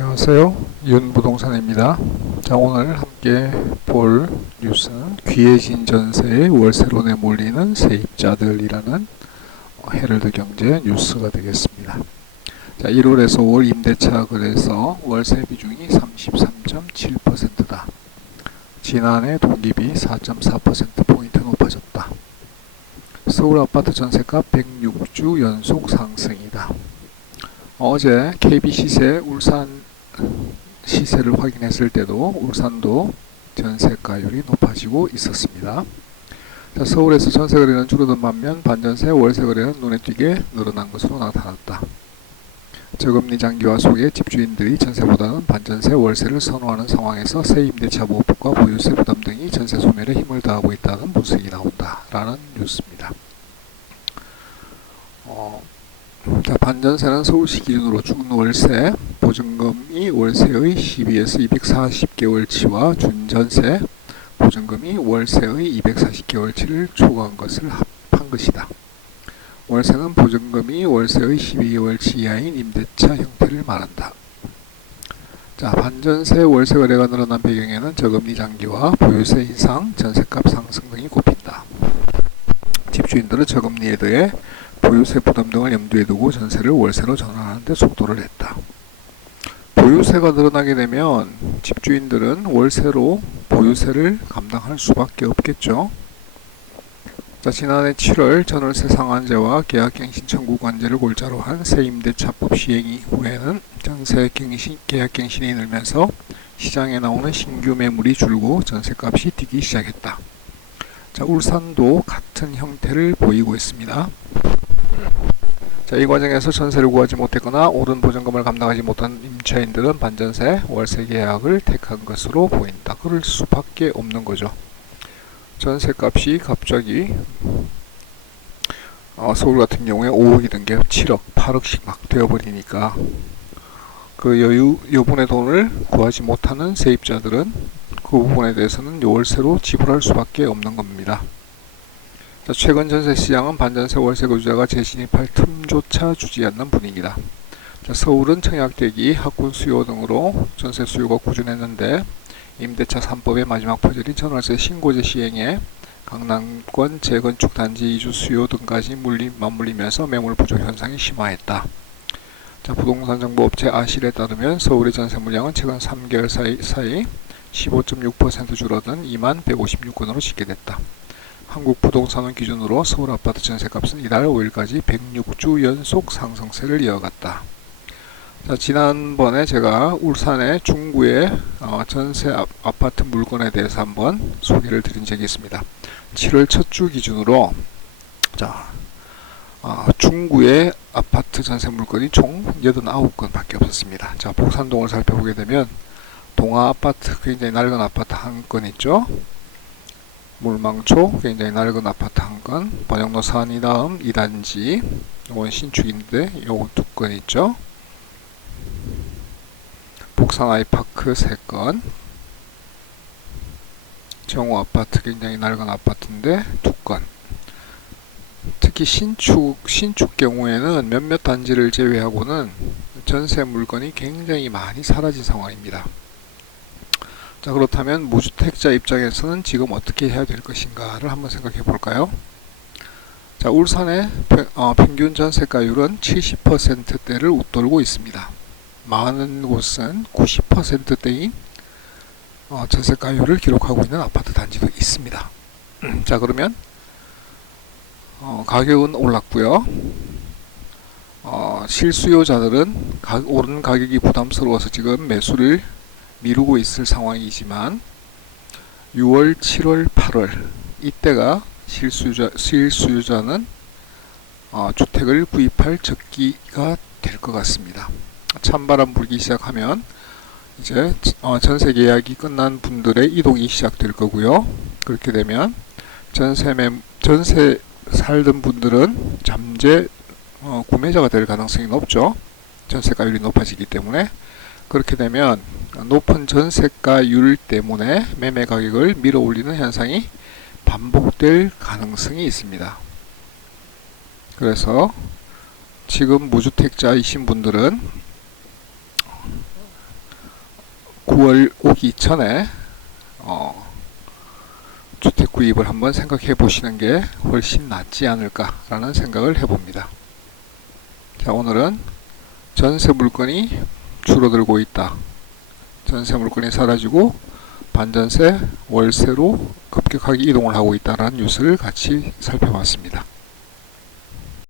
안녕하세요. 윤부동산입니다. 자, 오늘 함께 볼 뉴스는 귀해진 전세에 월세로 내몰리는 세입자들이라는 헤럴드 경제 뉴스가 되겠습니다. 자, 1월에서 5월 임대차 거래에서 월세 비중이 33.7%다. 지난해 동기비 4.4%포인트 높아졌다. 서울 아파트 전세가 106주 연속 상승이다. 어제 KB시세 울산 시세를 확인했을 때도 울산도 전세가율이 높아지고 있었습니다. 자, 서울에서 전세 거래는 줄어든 반면 반전세 월세 거래는 눈에 띄게 늘어난 것으로 나타났다. 저금리 장기화 속에 집주인들이 전세보다는 반전세 월세를 선호하는 상황에서 세임대차 보호법과 보유세 부담 등이 전세 소멸에 힘을 더하고 있다는 분석이 나온다라는 뉴스입니다. 자, 반전세는 서울시 기준으로 중월세, 보증금이 월세의 12에서 240개월치와 준전세, 보증금이 월세의 240개월치를 초과한 것을 합한 것이다. 월세는 보증금이 월세의 12개월치 이하인 임대차 형태를 말한다. 자, 반전세 월세 거래가 늘어난 배경에는 저금리 장기화, 보유세 인상, 전세값 상승 등이 꼽힌다. 집주인들은 저금리에 더해 보유세 부담 등을 염두에 두고 전세를 월세로 전환하는 데 속도를 냈다. 보유세가 늘어나게 되면 집주인들은 월세로 보유세를 감당할 수밖에 없겠죠. 자, 지난해 7월 전월세 상한제와 계약갱신 청구 관제를 골자로 한 세임대차법 시행 이후에는 전세 계약갱신이 늘면서 시장에 나오는 신규 매물이 줄고 전세값이 뛰기 시작했다. 자, 울산도 같은 형태를 보이고 있습니다. 자, 이 과정에서 전세를 구하지 못했거나 오른 보증금을 감당하지 못한 임차인들은 반전세, 월세 계약을 택한 것으로 보인다. 그럴 수밖에 없는 거죠. 전세값이 갑자기 서울 같은 경우에 5억이던 게 7억, 8억씩 막 되어버리니까 그 여분의 돈을 구하지 못하는 세입자들은 그 부분에 대해서는 월세로 지불할 수밖에 없는 겁니다. 자, 최근 전세 시장은 반전세 월세 거주자가 재진입할 틈조차 주지 않는 분위기다. 자, 서울은 청약대기, 학군 수요 등으로 전세 수요가 꾸준했는데 임대차 3법의 마지막 퍼즐인 전월세 신고제 시행에 강남권 재건축 단지 이주 수요 등까지 맞물리면서 매물 부족 현상이 심화했다. 자, 부동산정보업체 아실에 따르면 서울의 전세 물량은 최근 3개월 사이 15.6% 줄어든 2만 156건으로 집계됐다. 한국부동산원 기준으로 서울 아파트 전세값은 이달 5일까지 106주 연속 상승세를 이어갔다. 자, 지난번에 제가 울산의 중구의 전세 아파트 물건에 대해서 한번 소개를 드린 적이 있습니다. 7월 첫 주 기준으로 중구의 아파트 전세 물건이 총 89건 밖에 없었습니다. 자, 복산동을 살펴보게 되면 동아 아파트, 굉장히 낡은 아파트 한 건 있죠. 물망초, 굉장히 낡은 아파트 한 건, 번영로 산이 다음 2단지, 이건 신축인데 요거 2건 있죠. 복산 아이파크 3건, 정호 아파트 굉장히 낡은 아파트인데 2건. 특히 신축 경우에는 몇몇 단지를 제외하고는 전세 물건이 굉장히 많이 사라진 상황입니다. 자, 그렇다면 무주택자 입장에서는 지금 어떻게 해야 될 것인가를 한번 생각해 볼까요? 자, 울산의 평균 전세가율은 70%대를 웃돌고 있습니다. 많은 곳은 90%대인 전세가율을 기록하고 있는 아파트 단지도 있습니다. 자, 그러면 가격은 올랐고요. 실수요자들은 오른 가격이 부담스러워서 지금 매수를 미루고 있을 상황이지만 6월, 7월, 8월 이때가 실수요자는 주택을 구입할 적기가 될 것 같습니다. 찬바람 불기 시작하면 이제 전세 계약이 끝난 분들의 이동이 시작될 거고요. 그렇게 되면 전세 살던 분들은 잠재 구매자가 될 가능성이 높죠. 전세가율이 높아지기 때문에. 그렇게 되면 높은 전세가율 때문에 매매 가격을 밀어올리는 현상이 반복될 가능성이 있습니다. 그래서 지금 무주택자이신 분들은 9월 오기 전에 주택 구입을 한번 생각해 보시는 게 훨씬 낫지 않을까라는 생각을 해봅니다. 자, 오늘은 전세 물건이 줄어들고 있다. 전세 물건이 사라지고 반전세, 월세로 급격하게 이동을 하고 있다는 뉴스를 같이 살펴봤습니다.